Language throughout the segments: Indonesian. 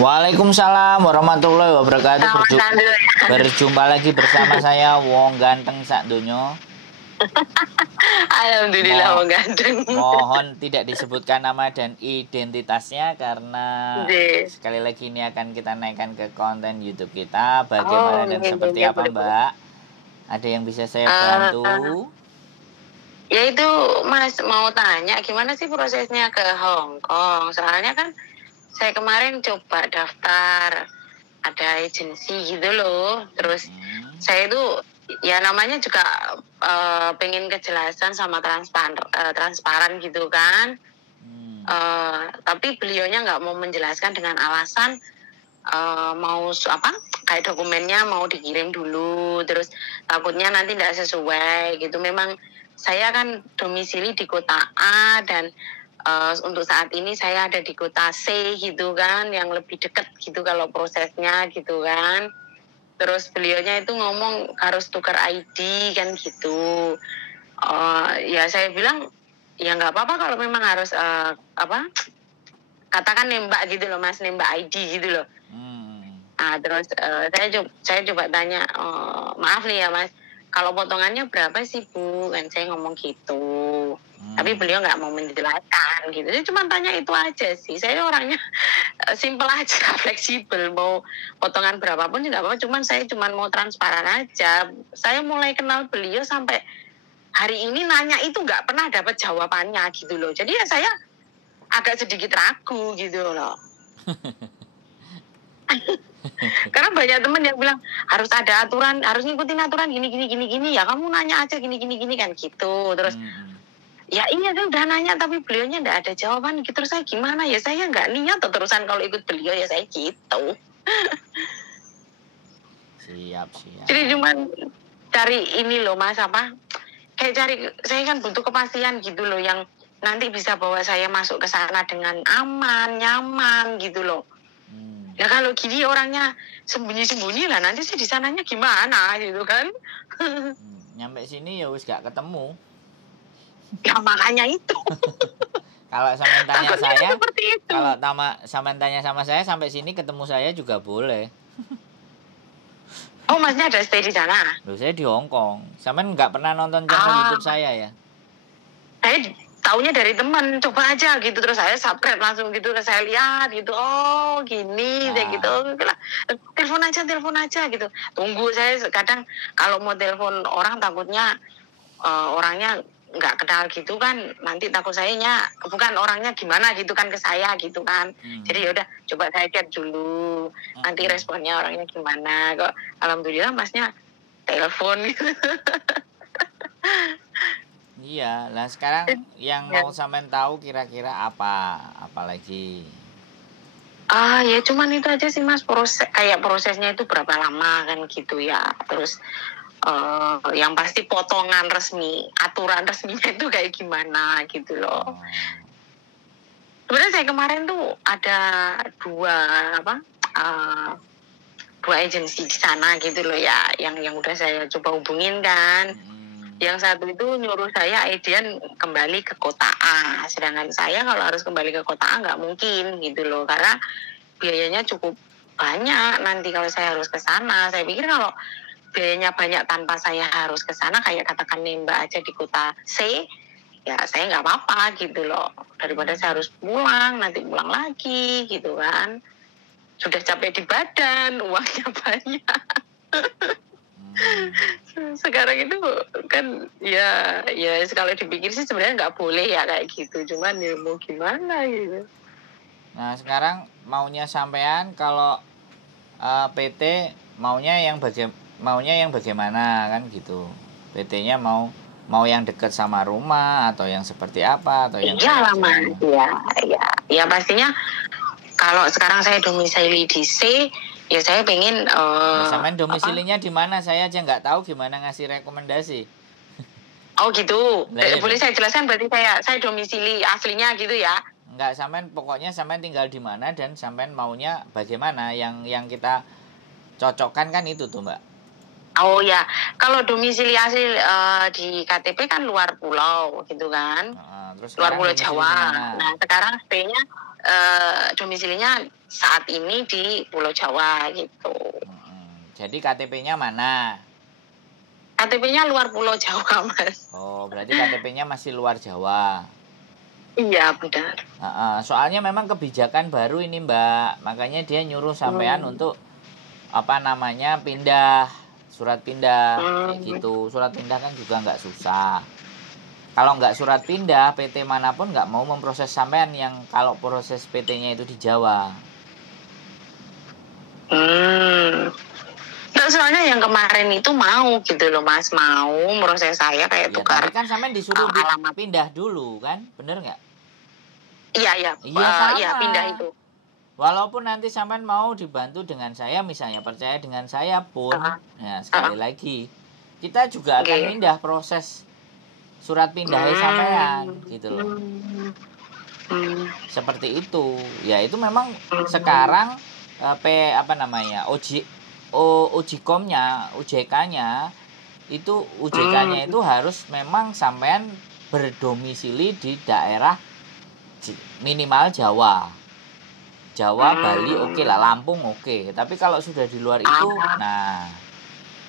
Waalaikumsalam warahmatullahi wabarakatuh. Kawasan dulu ya. Berjumpa lagi bersama saya Wong Ganteng Sak Donya. Alhamdulillah Mo Wong ganteng. Mohon tidak disebutkan nama dan identitasnya karena Nggih. sekali lagi ini akan kita naikkan ke konten YouTube kita. Bagaimana Oh, dan nggih seperti nggih apa, boleh. Mbak? Ada yang bisa saya Eh, bantu? ya itu Mas mau tanya gimana sih prosesnya ke Hong Kong? Soalnya kan saya kemarin coba daftar ada agensi gitu loh. Terus saya itu ya namanya juga pengen kejelasan sama transparan gitu kan. Tapi beliaunya nggak mau menjelaskan dengan alasan mau apa kayak dokumennya mau dikirim dulu, terus takutnya nanti tidak sesuai gitu. Memang saya kan domisili di kota A dan untuk saat ini saya ada di kota C gitu kan, yang lebih dekat gitu kalau prosesnya gitu kan. Terus beliaunya itu ngomong harus tukar ID kan gitu. Ya saya bilang ya nggak apa-apa kalau memang harus apa katakan nembak gitu loh Mas, nembak ID gitu loh. Terus saya coba tanya, maaf nih ya Mas, kalau potongannya berapa sih Bu? Kan saya ngomong gitu. Tapi beliau nggak mau menjelaskan gitu. Saya cuma tanya itu aja sih. Saya orangnya simple aja, fleksibel. Mau potongan berapapun nggak apa-apa. Saya cuma mau transparan aja. Saya mulai kenal beliau sampai hari ini nanya itu nggak pernah dapat jawabannya gitu loh. Jadi ya saya agak sedikit ragu gitu loh. Karena banyak temen yang bilang harus ada aturan, harus ngikutin aturan gini ya kamu nanya aja gini kan gitu. Terus ya iya kan udah nanya tapi beliaunya nggak ada jawaban gitu. Terus saya gimana ya, saya nggak niat terusan kalau ikut beliau ya saya gitu. Siap. Jadi cuman cari ini loh Mas, apa kayak cari, saya kan butuh kepastian gitu loh yang nanti bisa bawa saya masuk ke sana dengan aman, nyaman gitu loh. Ya kalau gini orangnya sembunyi-sembunyi lah, nanti sih di sananya gimana gitu kan. Nyampe sini ya wis gak ketemu. Ya makanya itu. Kalau sampean tanya Takutnya saya, seperti itu. kalau sampean tanya sama saya sampai sini ketemu saya juga boleh. Oh Masnya ada stay di sana? Loh, saya di Hong Kong. Sampean nggak pernah nonton channel YouTube saya ya? Saya taunya dari teman, coba aja gitu. Terus saya subscribe langsung gitu, saya lihat gitu. Oh gini, kayak gitu. Telepon aja gitu. Tunggu, saya kadang kalau mau telepon orang takutnya orangnya nggak kenal gitu kan, nanti takut sayanya bukan orangnya gimana gitu kan ke saya gitu kan. Jadi yaudah coba saya chat dulu, nanti responnya orangnya gimana. Kok alhamdulillah Masnya telepon gitu. Iya, lah sekarang yang mau sampean tahu kira-kira apa lagi? Ya cuman itu aja sih Mas, prosesnya itu berapa lama kan gitu ya. Terus yang pasti potongan resmi, aturan resminya itu kayak gimana gitu loh. Sebenarnya saya kemarin tuh ada dua agensi di sana gitu loh ya, yang udah saya coba hubungin kan. Yang satu itu nyuruh saya Edian kembali ke kota A, sedangkan saya kalau harus kembali ke kota A nggak mungkin gitu loh, karena biayanya cukup banyak nanti kalau saya harus ke sana. Saya pikir kalau biayanya banyak tanpa saya harus ke sana, kayak katakan nembak aja di kota C, ya saya nggak apa-apa gitu loh, daripada saya harus pulang lagi gitu kan. Sudah capek di badan, uangnya banyak. Sekarang itu kan ya kalau dipikir sih sebenarnya nggak boleh ya kayak gitu, cuman ya mau gimana gitu. Nah sekarang maunya sampean kalau PT maunya yang bagaimana kan gitu. PT-nya mau yang dekat sama rumah atau yang seperti apa atau yang lama ya pastinya. Kalau sekarang saya domisili di C, ya saya pengen sampean domisilinya di mana? Saya aja nggak tahu gimana ngasih rekomendasi. Oh gitu. Iya, boleh saya jelaskan, berarti saya domisili aslinya gitu ya? Enggak, pokoknya sampean tinggal di mana dan sampean maunya bagaimana, yang kita cocokkan kan itu tuh Mbak. Oh ya, kalau domisili asli di KTP kan luar pulau gitu kan, Terus luar pulau Jawa. dimana? Nah sekarang stay-nya domisilinya saat ini di Pulau Jawa gitu. Jadi KTP-nya mana? KTP-nya luar Pulau Jawa, Mas. Oh, berarti KTP-nya masih luar Jawa. Iya, benar. Soalnya memang kebijakan baru ini, Mbak. Makanya dia nyuruh sampean untuk pindah, surat pindah kayak gitu. Surat pindah kan juga nggak susah. Kalau nggak surat pindah, PT manapun nggak mau memproses sampean yang kalau proses PT-nya itu di Jawa. Nah, soalnya yang kemarin itu mau gitu loh, Mas, mau proses saya kayak tukar. Tapi kan sampean disuruh alamat pindah dulu kan, bener nggak? Iya, pindah itu. Walaupun nanti sampean mau dibantu dengan saya, misalnya percaya dengan saya pun, ya sekali lagi kita juga akan pindah proses surat pindahnya sampean gitu loh. Seperti itu. Ya itu memang sekarang OJK-nya itu harus memang sampean berdomisili di daerah minimal Jawa, Bali oke lah, Lampung oke. Tapi kalau sudah di luar itu, nah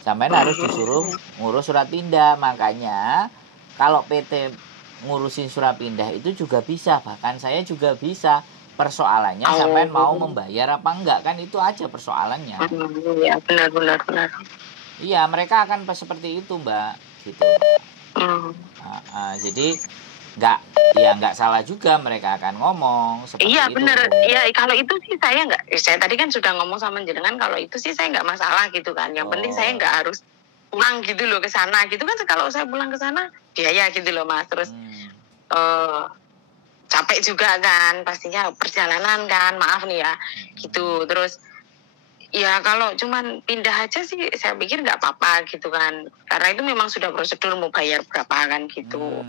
sampean harus disuruh ngurus surat pindah. Makanya kalau PT ngurusin surat pindah itu juga bisa, bahkan saya juga bisa. Persoalannya sampean mau membayar apa enggak, kan itu aja persoalannya. Iya, benar. Iya, mereka akan seperti itu, Mbak, gitu. Jadi nggak salah juga mereka akan ngomong seperti itu. Iya, benar. Iya, kalau itu sih saya tadi kan sudah ngomong sama jenengan, kalau itu sih saya nggak masalah gitu kan. Yang penting saya nggak harus pulang gitu loh ke sana gitu kan. Kalau saya pulang ke sana biaya gitu loh, Mas. Terus capek juga kan pastinya perjalanan kan, maaf nih ya gitu. Terus ya kalau cuman pindah aja sih saya pikir nggak apa-apa gitu kan, karena itu memang sudah prosedur mau bayar berapa kan gitu.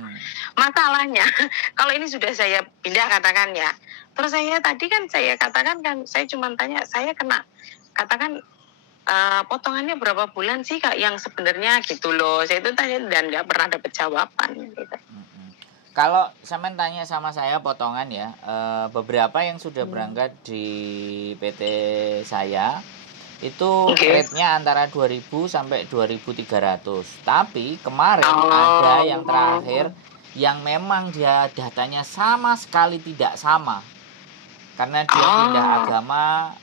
Masalahnya kalau ini sudah saya pindah katakan ya, terus saya tadi kan saya katakan kan saya cuma tanya saya kena katakan potongannya berapa bulan sih Kak yang sebenarnya gitu loh, saya itu tanya dan nggak pernah dapat jawaban gitu. Kalau sampean tanya sama saya potongan ya, beberapa yang sudah berangkat di PT saya itu rate-nya antara 2.000 sampai 2.300. Tapi kemarin ada yang terakhir yang memang dia datanya sama sekali tidak sama. Karena dia pindah agama,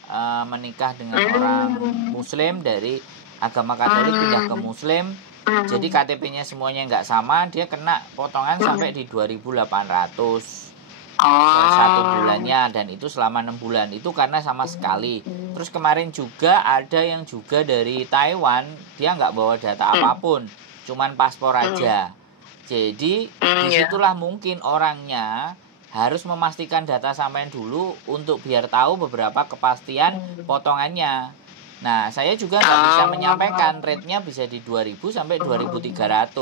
menikah dengan orang Muslim, dari agama Katolik pindah ke Muslim. Jadi KTP-nya semuanya nggak sama, dia kena potongan sampai di 2.800 per satu bulannya, dan itu selama 6 bulan. Itu karena sama sekali. Terus kemarin juga ada yang juga dari Taiwan, dia nggak bawa data apapun, cuman paspor aja. Jadi disitulah mungkin orangnya harus memastikan data sampean dulu untuk biar tahu beberapa kepastian potongannya. Nah, saya juga nggak bisa menyampaikan rate-nya bisa di 2.000 sampai 2.300.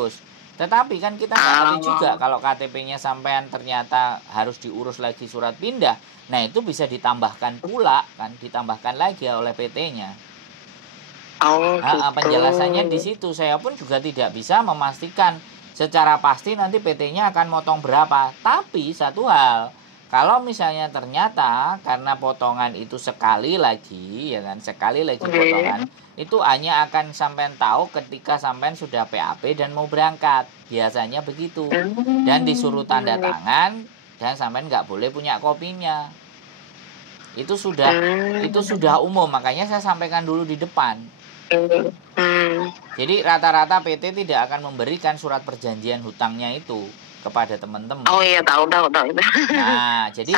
Tetapi kan kita nggak ngerti juga kalau KTP-nya sampean ternyata harus diurus lagi surat pindah. Nah, itu bisa ditambahkan pula kan, ditambahkan lagi oleh PT-nya. Penjelasannya di situ. Saya pun juga tidak bisa memastikan secara pasti nanti PT-nya akan motong berapa. Tapi satu hal, kalau misalnya ternyata karena potongan itu sekali lagi potongan itu hanya akan sampean tahu ketika sampean sudah PAP dan mau berangkat, biasanya begitu, dan disuruh tanda tangan dan sampean nggak boleh punya kopinya. Itu sudah umum, makanya saya sampaikan dulu di depan. Jadi rata-rata PT tidak akan memberikan surat perjanjian hutangnya itu kepada teman-teman. Oh iya, tahu. Nah, jadi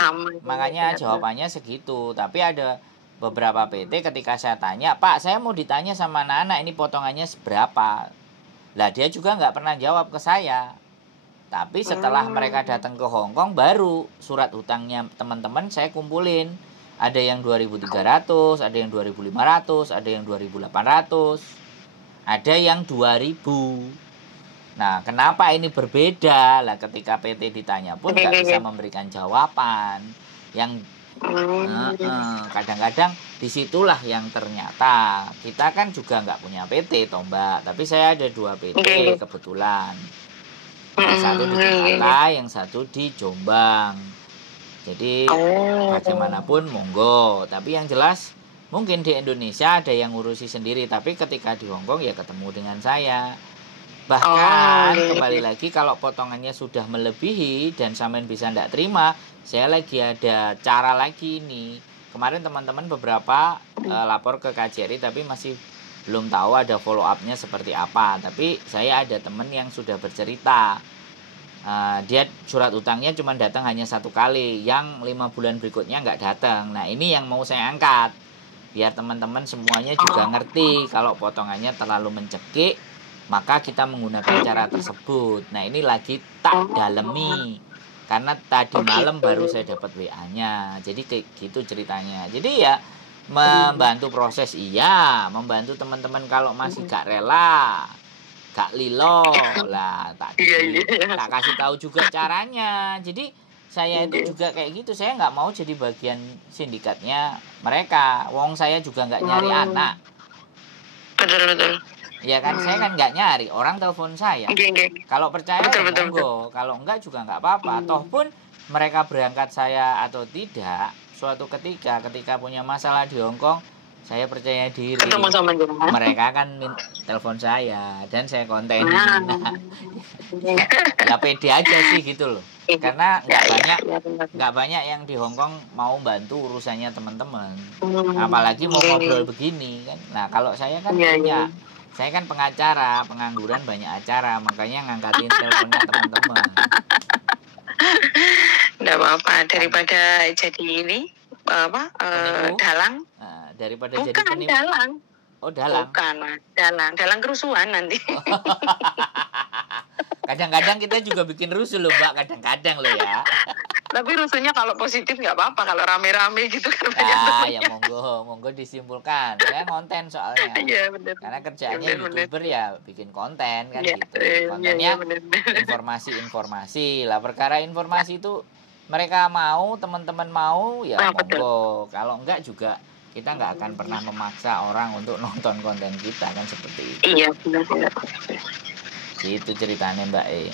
makanya jawabannya segitu. Tapi ada beberapa PT ketika saya tanya, Pak, saya mau ditanya sama anak-anak ini potongannya seberapa. Lah dia juga nggak pernah jawab ke saya. Tapi setelah mereka datang ke Hong Kong, baru surat hutangnya teman-teman saya kumpulin. Ada yang 2.300, ada yang 2.500, ada yang 2.800, ada yang 2.000. Nah, kenapa ini berbeda? Lah ketika PT ditanya pun nggak bisa memberikan jawaban. Yang kadang-kadang disitulah yang ternyata kita kan juga nggak punya PT toh Mbak. Tapi saya ada 2 PT kebetulan. Yang satu di Jakarta, yang satu di Jombang. Jadi Oh. bagaimanapun monggo. Tapi yang jelas mungkin di Indonesia ada yang ngurusi sendiri, tapi ketika di Hongkong ya ketemu dengan saya. Bahkan kembali lagi kalau potongannya sudah melebihi dan sampean bisa ndak terima, saya lagi ada cara lagi nih. Kemarin teman-teman beberapa lapor ke KJRI tapi masih belum tahu ada follow up-nya seperti apa. Tapi saya ada teman yang sudah bercerita. Dia surat utangnya cuma datang hanya 1 kali, yang 5 bulan berikutnya nggak datang. Nah ini yang mau saya angkat, biar teman-teman semuanya juga ngerti kalau potongannya terlalu mencekik, maka kita menggunakan cara tersebut. Nah ini lagi tak dalemi, karena tadi malam baru saya dapat WA-nya. Jadi kayak gitu ceritanya. Jadi ya membantu proses, iya, membantu teman-teman kalau masih gak rela, gak lilo lah, tak kasih tahu juga caranya. Jadi saya itu juga kayak gitu, saya nggak mau jadi bagian sindikatnya mereka. Wong saya juga nggak nyari anak. Betul. Ya kan, saya kan nggak nyari, orang telepon saya. Kalau percaya ya monggo, kalau enggak juga nggak apa-apa. Toh pun mereka berangkat saya atau tidak, suatu ketika punya masalah di Hongkong, saya percaya diri mereka akan telepon saya dan saya kontenin. Ya pede aja sih gitu loh, karena nggak banyak yang di Hongkong mau bantu urusannya teman-teman, apalagi mau ngobrol begini kan. Nah kalau saya kan punya, saya kan pengacara, pengangguran banyak acara, makanya ngangkatin teleponnya teman-teman. Nggak apa-apa, daripada jadi ini dalang. Daripada bukan jadi penipu. Dalang. Oh dalang. Bukan Mas, dalang kerusuhan nanti. Kadang-kadang kita juga bikin rusuh loh Mbak, kadang-kadang loh ya. Tapi rusuhnya kalau positif nggak apa-apa, kalau rame-rame gitu kan banyak ya monggo disimpulkan. Saya konten soalnya. Iya benar. Karena kerjaannya YouTuber ya bikin konten kan gitu. Kontennya informasi. Lah perkara informasi itu mereka mau, teman-teman mau ya monggo. Kalau enggak juga kita nggak akan pernah memaksa orang untuk nonton konten kita kan, seperti itu. Iya benar. Gitu ceritanya Mbak E.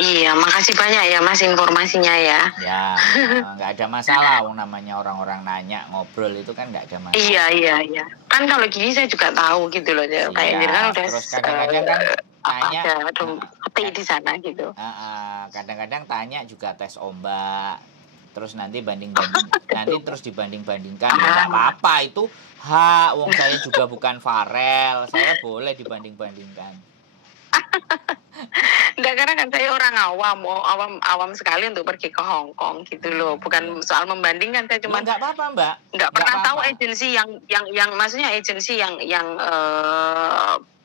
Iya, makasih banyak ya Mas informasinya ya. Ya, nggak ada masalah, namanya orang-orang nanya ngobrol itu kan nggak ada masalah. Iya. Kan kalau gini saya juga tahu gitu loh, kayak ini kan udah. Terus kadang-kadang kan tanya di sana gitu. Kadang-kadang tanya juga tes ombak. Terus nanti terus dibanding-bandingkan. Ya nggak apa-apa, itu hak. Wong saya juga bukan Farel, saya boleh dibanding-bandingkan. Enggak, karena kan saya orang awam sekali untuk pergi ke Hong Kong gitu loh. Bukan soal membandingkan, saya cuma nggak apa-apa Mbak. Nggak pernah tahu agensi yang maksudnya agensi yang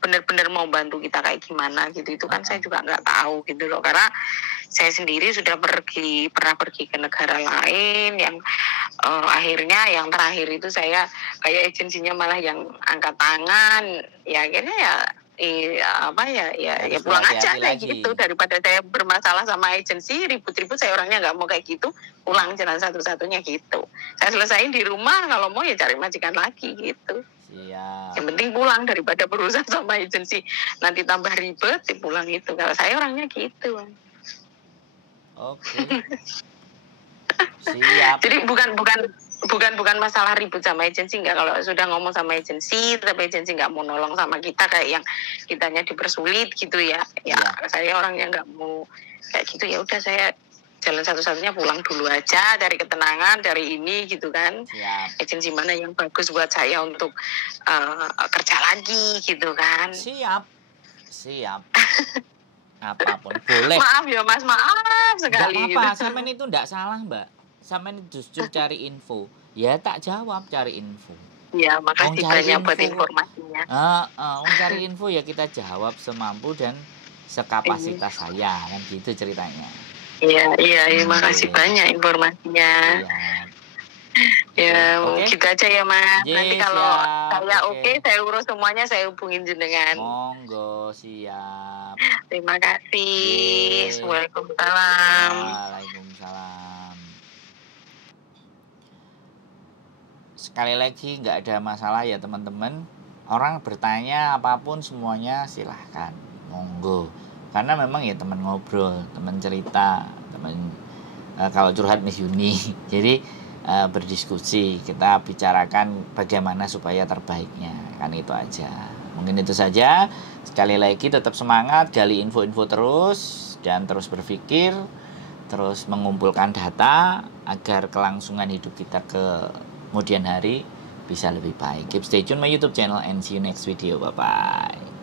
benar-benar mau bantu kita kayak gimana gitu. Itu kan saya juga nggak tahu gitu loh, karena saya sendiri sudah pernah pergi ke negara lain yang akhirnya yang terakhir itu saya kayak agensinya malah yang angkat tangan, ya akhirnya ya pulang aja kayak gitu, daripada saya bermasalah sama agensi ribut-ribut. Saya orangnya nggak mau kayak gitu, pulang jalan satu-satunya gitu. Saya selesaiin di rumah, kalau mau ya cari majikan lagi gitu. Siap. Yang penting pulang daripada berurusan sama agensi nanti tambah ribet, pulang itu. Kalau saya orangnya gitu. Oke. Siap. Jadi bukan masalah ribut sama agensi, enggak. Kalau sudah ngomong sama agensi tapi agensi nggak mau nolong sama kita, kayak yang kitanya dipersulit gitu ya. Saya orang yang nggak mau kayak gitu, ya udah saya jalan satu-satunya pulang dulu aja, dari ketenangan, dari ini gitu kan. Siap. Agensi mana yang bagus buat saya untuk kerja lagi gitu kan. Siap. Apapun boleh. Maaf ya Mas, maaf sekali. Nggak apa-apa, sampean itu nggak salah Mbak. Sampean justru cari info, ya tak jawab, cari info. Ya, makasih banyak buat informasinya. Cari info ya kita jawab semampu dan sekapasitas saya, kan gitu ceritanya. Iya, makasih banyak informasinya. Ya, gitu aja ya Mas. Nanti kalau saya oke, saya urus semuanya, saya hubungin jenengan. Monggo, siap. Terima kasih. Waalaikumsalam. Waalaikumsalam. Sekali lagi nggak ada masalah ya teman-teman. Orang bertanya apapun semuanya silahkan, monggo. Karena memang ya teman ngobrol, teman cerita, teman kalau curhat Miss Yuni. Jadi berdiskusi, kita bicarakan bagaimana supaya terbaiknya, kan itu aja. Mungkin itu saja. Sekali lagi tetap semangat, gali info-info terus dan terus berpikir, terus mengumpulkan data agar kelangsungan hidup kita ke kemudian hari bisa lebih baik. Keep stay tune my YouTube channel and see you next video. Bye bye.